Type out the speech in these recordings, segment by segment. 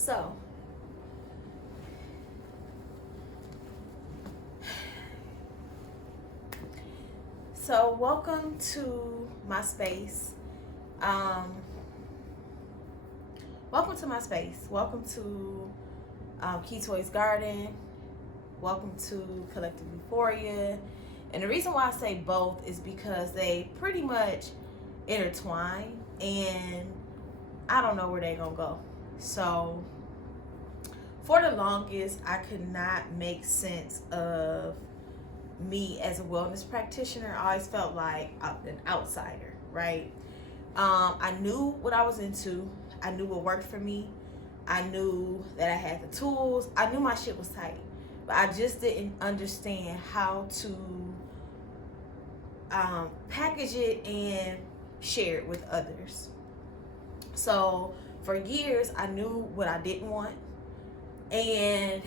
So, welcome to my space. Um, Welcome to my space. Welcome to Key Toys Garden. Welcome to Collective Euphoria. And the reason why I say both is because they pretty much intertwine, and I don't know where they're gonna go. So, for the longest, I could not make sense of me as a wellness practitioner. I always felt like an outsider, right? I knew what I was into. I knew what worked for me. I knew that I had the tools. I knew my shit was tight. But I just didn't understand how to package it and share it with others. So for years, I knew what I didn't want. And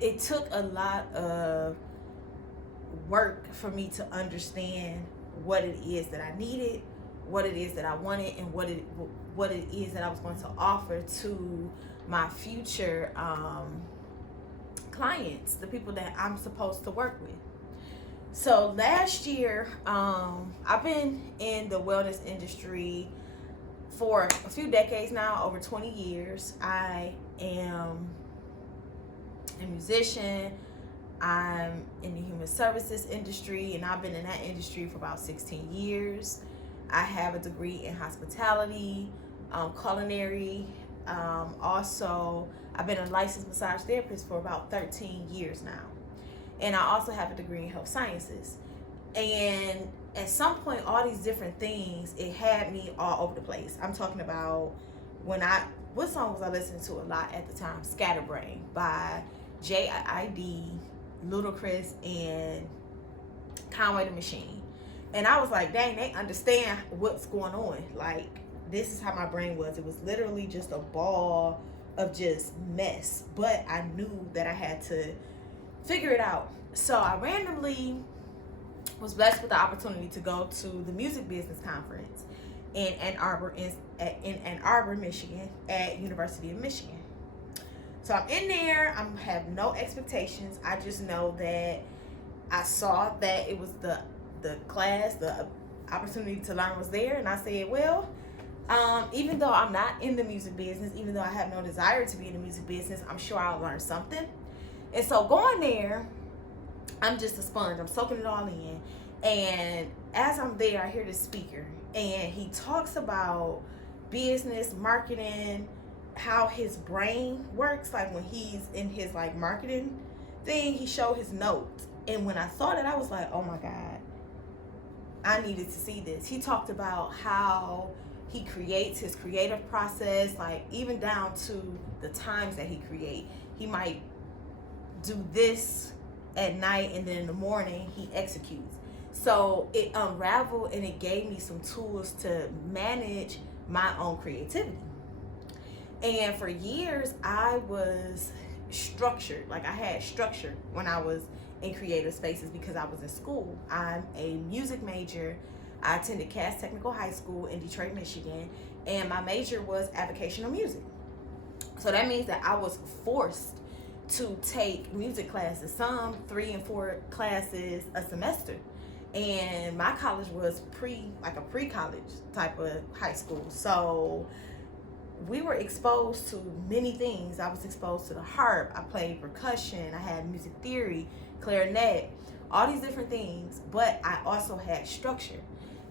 it took a lot of work for me to understand what it is that I needed, what it is that I wanted, and what it is that I was going to offer to my future clients, the people that I'm supposed to work with. So last year, I've been in the wellness industry for a few decades now, over 20 years. I am a musician. I'm in the human services industry, and I've been in that industry for about 16 years. I have a degree in hospitality, culinary. Also, I've been a licensed massage therapist for about 13 years now. And I also have a degree in health sciences. And at some point, all these different things, it had me all over the place. I'm talking about what song was I listening to a lot at the time? Scatterbrain by J.I.D., Ludacris, and Conway the Machine. And I was like, dang, they understand what's going on. Like, this is how my brain was. It was literally just a ball of just mess. But I knew that I had to figure it out. So I randomly was blessed with the opportunity to go to the music business conference in Ann Arbor, Michigan, at University of Michigan. So I'm in there. I have no expectations. I just know that I saw that it was the class, the opportunity to learn was there, and I said, well, even though I'm not in the music business, even though I have no desire to be in the music business, I'm sure I'll learn something. And so going there, I'm just a sponge. I'm soaking it all in. And as I'm there, I hear the speaker, and he talks about business, marketing, how his brain works. Like when he's in his like marketing thing, he showed his notes. And when I saw that, I was like, oh my God, I needed to see this. He talked about how he creates his creative process, like even down to the times that he create. He might do this at night, and then in the morning he executes. So it unraveled, and it gave me some tools to manage my own creativity. And for years, I was structured. Like I had structure when I was in creative spaces because I was in school. I'm a music major. I attended Cass Technical High School in Detroit, Michigan, and my major was avocational music. So that means that I was forced to take music classes, some 3 and 4 classes a semester. And my college was a pre-college type of high school. So we were exposed to many things. I was exposed to the harp. I played percussion. I had music theory, clarinet, all these different things. But I also had structure.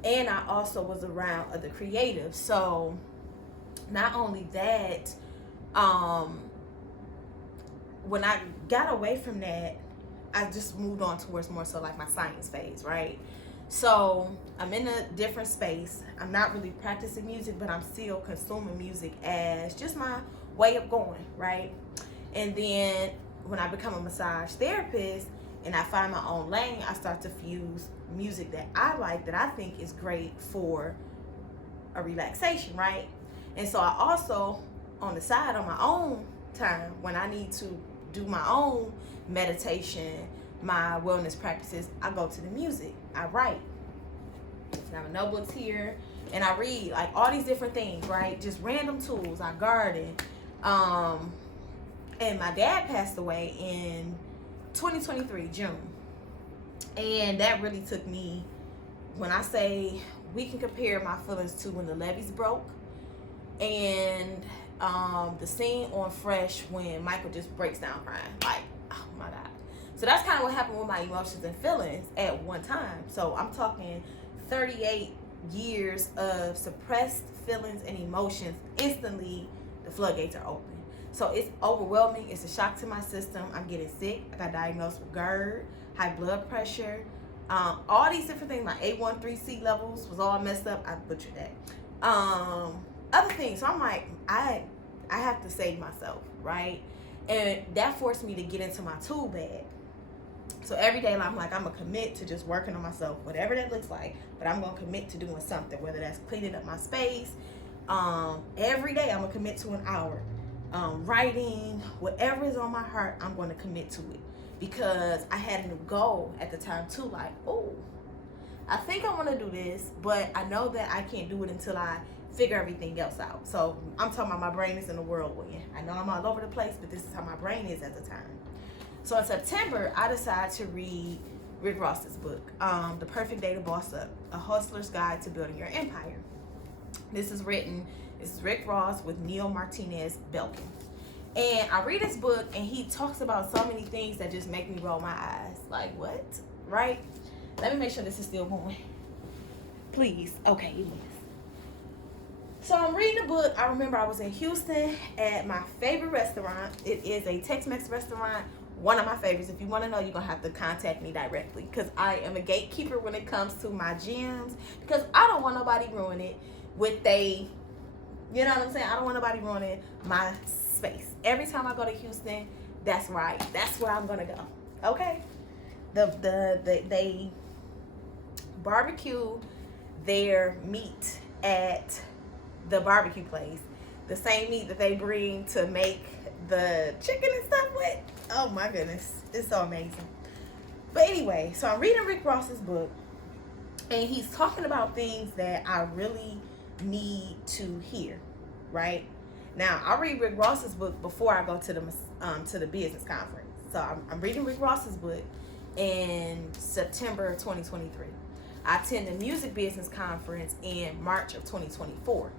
And I also was around other creatives. So not only that, when I got away from that, I just moved on towards more so like my science phase, right? So I'm in a different space. I'm not really practicing music, but I'm still consuming music as just my way of going, right? And then when I become a massage therapist and I find my own lane, I start to fuse music that I like, that I think is great for a relaxation, right? And so I also, on the side, on my own time, when I need to do my own meditation, my wellness practices, I go to the music. I write. I have notebooks here, and I read like all these different things, right? Just random tools. I garden. Um, and my dad passed away in 2023, June. And that really took me, when I say we can compare my feelings to when the levees broke and the scene on Fresh when Michael just breaks down crying. Like, oh my God. So that's kind of what happened with my emotions and feelings at one time. So I'm talking 38 years of suppressed feelings and emotions. Instantly, the floodgates are open. So it's overwhelming. It's a shock to my system. I'm getting sick. I got diagnosed with GERD, high blood pressure, all these different things. My A1/3C levels was all messed up. I butchered that. Other things. So I'm like, I have to save myself, right? And that forced me to get into my tool bag. So every day I'm like, I'm going to commit to just working on myself, whatever that looks like. But I'm going to commit to doing something, whether that's cleaning up my space. Every day I'm going to commit to an hour. Writing, whatever is on my heart, I'm going to commit to it. Because I had a new goal at the time too. Like, oh, I think I want to do this, but I know that I can't do it until I figure everything else out. So I'm talking about my brain is in a whirlwind. I know I'm all over the place, but this is how my brain is at the time. So in September, I decided to read Rick Ross's book, The Perfect Day to Boss Up, A Hustler's Guide to Building Your Empire. This is Rick Ross with Neil Martinez Belkin. And I read his book, and he talks about so many things that just make me roll my eyes. Like, what? Right? Let me make sure this is still going. Please. Okay, it is. So I'm reading the book. I remember I was in Houston at my favorite restaurant. It is a Tex-Mex restaurant. One of my favorites. If you want to know, you're going to have to contact me directly. Because I am a gatekeeper when it comes to my gyms. Because I don't want nobody ruin it with you know what I'm saying? I don't want nobody ruining my space. Every time I go to Houston, that's right. That's where I'm gonna go. Okay. They barbecue their meat at the barbecue place. The same meat that they bring to make the chicken and stuff with. Oh my goodness. It's so amazing. But anyway, so I'm reading Rick Ross's book, and he's talking about things that I really need to hear, right? Now, I read Rick Ross's book before I go to the business conference. So I'm reading Rick Ross's book in September 2023. I attend the music business conference in March of 2024.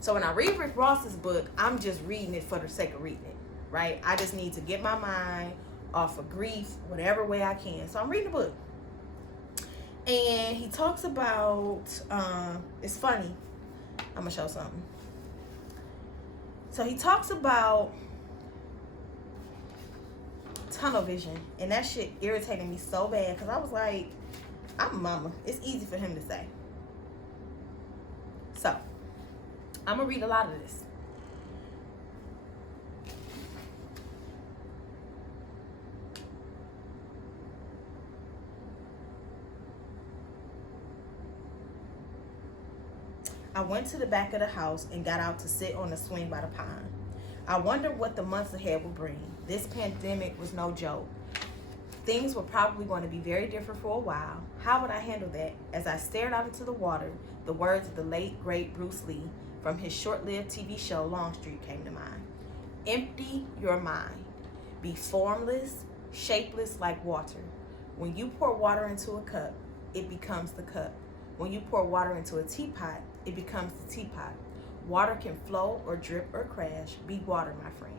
So when I read Rick Ross's book, I'm just reading it for the sake of reading it, right? I just need to get my mind off of grief, whatever way I can. So I'm reading the book. And he talks about, it's funny. I'm going to show something. So he talks about tunnel vision. And that shit irritated me so bad. Because I was like, I'm a mama. It's easy for him to say. So, I'm going to read a lot of this. I went to the back of the house and got out to sit on the swing by the pond. I wondered what the months ahead would bring. This pandemic was no joke. Things were probably going to be very different for a while. How would I handle that? As I stared out into the water, the words of the late, great Bruce Lee from his short-lived TV show Longstreet came to mind. Empty your mind. Be formless, shapeless like water. When you pour water into a cup, it becomes the cup. When you pour water into a teapot, it becomes the teapot. Water can flow or drip or crash. Be water, my friend.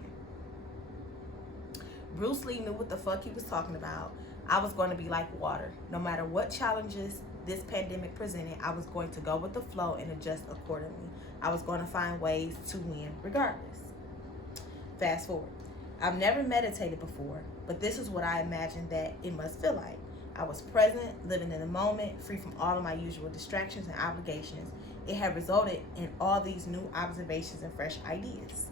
Bruce Lee knew what the fuck he was talking about. I was going to be like water. No matter what challenges this pandemic presented, I was going to go with the flow and adjust accordingly. I was going to find ways to win regardless. Fast forward. I've never meditated before, but this is what I imagined that it must feel like. I was present, living in the moment, free from all of my usual distractions and obligations. It had resulted in all these new observations and fresh ideas.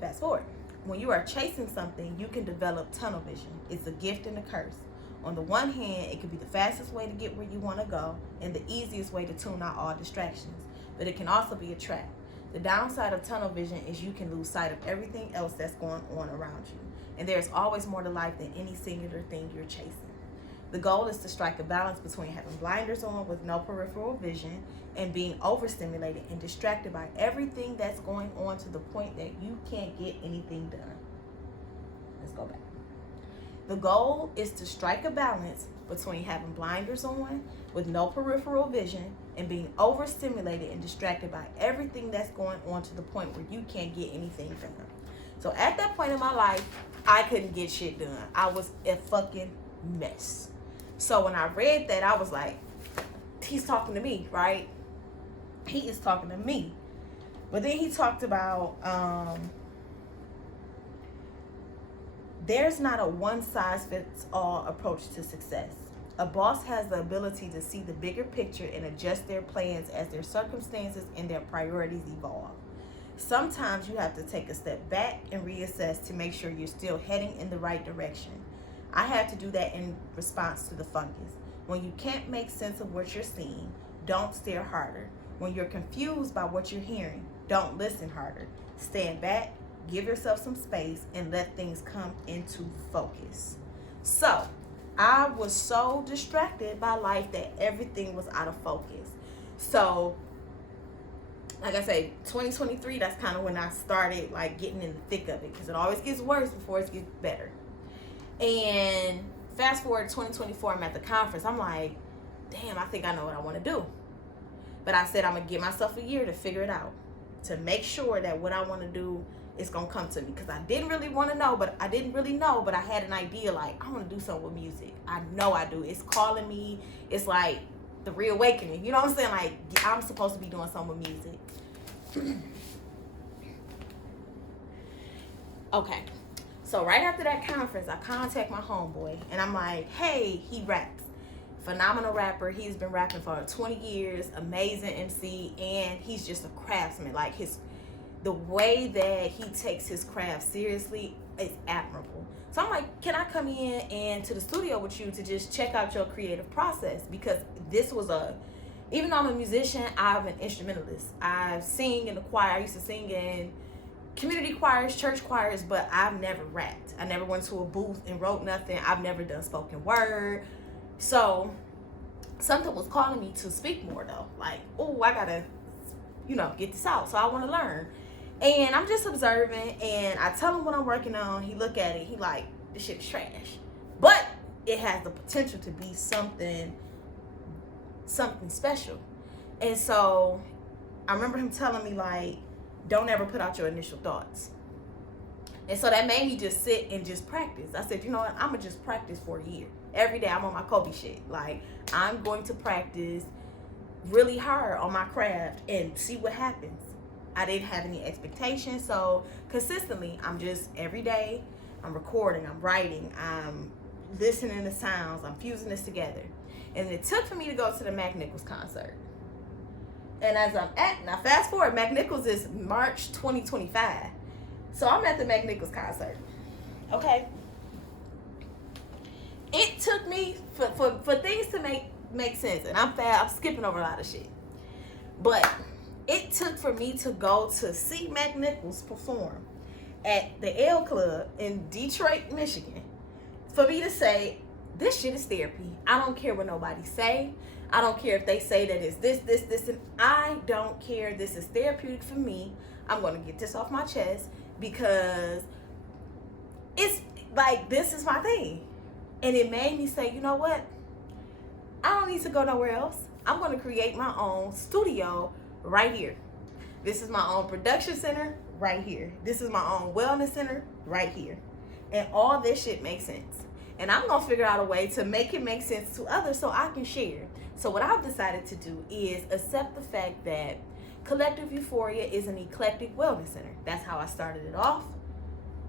Fast forward. When you are chasing something, you can develop tunnel vision. It's a gift and a curse. On the one hand, it can be the fastest way to get where you want to go and the easiest way to tune out all distractions. But it can also be a trap. The downside of tunnel vision is you can lose sight of everything else that's going on around you. And there's always more to life than any singular thing you're chasing. The goal is to strike a balance between having blinders on with no peripheral vision and being overstimulated and distracted by everything that's going on to the point that you can't get anything done. Let's go back. The goal is to strike a balance between having blinders on with no peripheral vision and being overstimulated and distracted by everything that's going on to the point where you can't get anything done. So at that point in my life, I couldn't get shit done. I was a fucking mess. So when I read that, I was like, he's talking to me, right? He is talking to me. But then he talked about there's not a one-size-fits-all approach to success. A boss has the ability to see the bigger picture and adjust their plans as their circumstances and their priorities evolve. Sometimes you have to take a step back and reassess to make sure you're still heading in the right direction. I had to do that in response to the fungus. When you can't make sense of what you're seeing, don't stare harder. When you're confused by what you're hearing, don't listen harder. Stand back, give yourself some space, and let things come into focus. So, I was so distracted by life that everything was out of focus. So, like I say, 2023, that's kind of when I started like getting in the thick of it, because it always gets worse before it gets better. And fast forward to 2024, I'm at the conference. I'm like, damn, I think I know what I want to do. But I said I'm going to give myself a year to figure it out, to make sure that what I want to do is going to come to me. Because I didn't really want to know, but I didn't really know, but I had an idea, like, I want to do something with music. I know I do. It's calling me. It's like the reawakening. You know what I'm saying? Like, I'm supposed to be doing something with music. Okay. So right after that conference, I contact my homeboy, and I'm like, hey, he raps. Phenomenal rapper. He's been rapping for 20 years, amazing MC, and he's just a craftsman. Like, the way that he takes his craft seriously is admirable. So I'm like, can I come in and to the studio with you to just check out your creative process? Because this was even though I'm a musician, I'm an instrumentalist. I sing in the choir. I used to sing in community choirs, church choirs, but I've never rapped. I never went to a booth and wrote nothing. I've never done spoken word. So something was calling me to speak more though. Like, oh, I gotta, get this out. So I want to learn. And I'm just observing, and I tell him what I'm working on. He look at it. He like, this shit's trash. But it has the potential to be something special. And so I remember him telling me, like, don't ever put out your initial thoughts. And so that made me just sit and just practice. I said, you know what? I'm going to just practice for a year. Every day I'm on my Kobe shit. Like, I'm going to practice really hard on my craft and see what happens. I didn't have any expectations. So consistently, I'm just every day, I'm recording, I'm writing, I'm listening to sounds, I'm fusing this together. And it took for me to go to the Mac Nichols concert. And as now fast forward, Mac Nichols is March 2025. So I'm at the Mac Nichols concert. Okay. It took me for things to make sense. And I'm skipping over a lot of shit. But it took for me to go to see Mac Nichols perform at the L Club in Detroit, Michigan. For me to say, this shit is therapy. I don't care what nobody say. I don't care if they say that it's this, and I don't care. This is therapeutic for me. I'm going to get this off my chest because it's like, this is my thing. And it made me say, you know what? I don't need to go nowhere else. I'm going to create my own studio right here. This is my own production center right here. This is my own wellness center right here. And all this shit makes sense. And I'm going to figure out a way to make it make sense to others so I can share. So what I've decided to do is accept the fact that Collective Euphoria is an eclectic wellness center. That's how I started it off.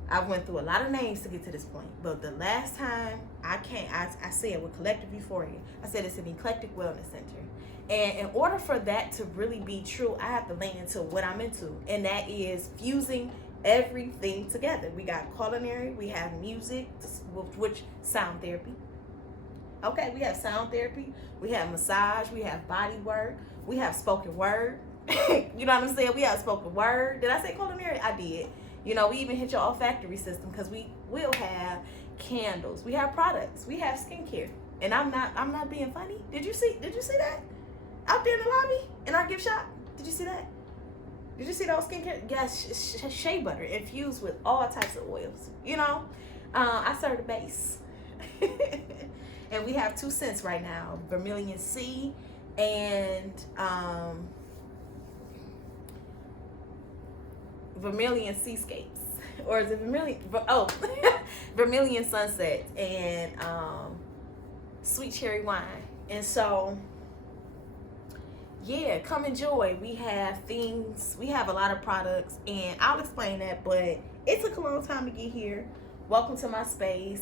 I went through a lot of names to get to this point. But the last time I said with Collective Euphoria, I said it's an eclectic wellness center. And in order for that to really be true, I have to lean into what I'm into. And that is fusing everything together. We got culinary, we have music, which sound therapy. Okay, we have sound therapy, we have massage, we have body work, we have spoken word. You know what I'm saying? We have spoken word. Did I say culinary? I did. We even hit your olfactory system because we will have candles. We have products. We have skincare. And I'm not being funny. Did you see that? Out there in the lobby in our gift shop? Did you see that? Did you see those skincare? Yes, shea butter infused with all types of oils. You know, I serve the base. And we have 2 scents right now: Vermilion Sea and Vermilion Seascapes. Or is it Vermilion? Oh, Vermilion Sunset and Sweet Cherry Wine. And so, yeah, come enjoy. We have things, we have a lot of products, and I'll explain that, but it took a long time to get here. Welcome to my space.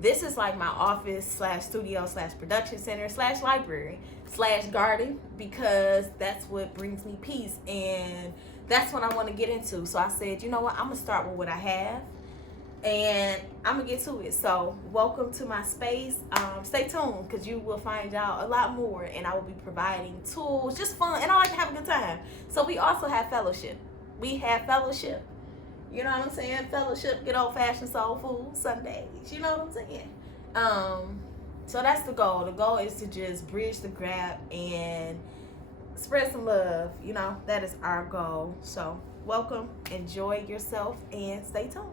This is like my office slash studio slash production center slash library slash garden, because that's what brings me peace, and that's what I want to get into. So I said, you know what, I'm gonna start with what I have, and I'm gonna get to it. So welcome to my space. Stay tuned, because you will find out a lot more, and I will be providing tools, just fun, and I like to have a good time. So we also have fellowship. You know what I'm saying? Fellowship, good old fashioned soul food Sundays. You know what I'm saying? So that's the goal. The goal is to just bridge the gap and spread some love. You know, that is our goal. So welcome, enjoy yourself, and stay tuned.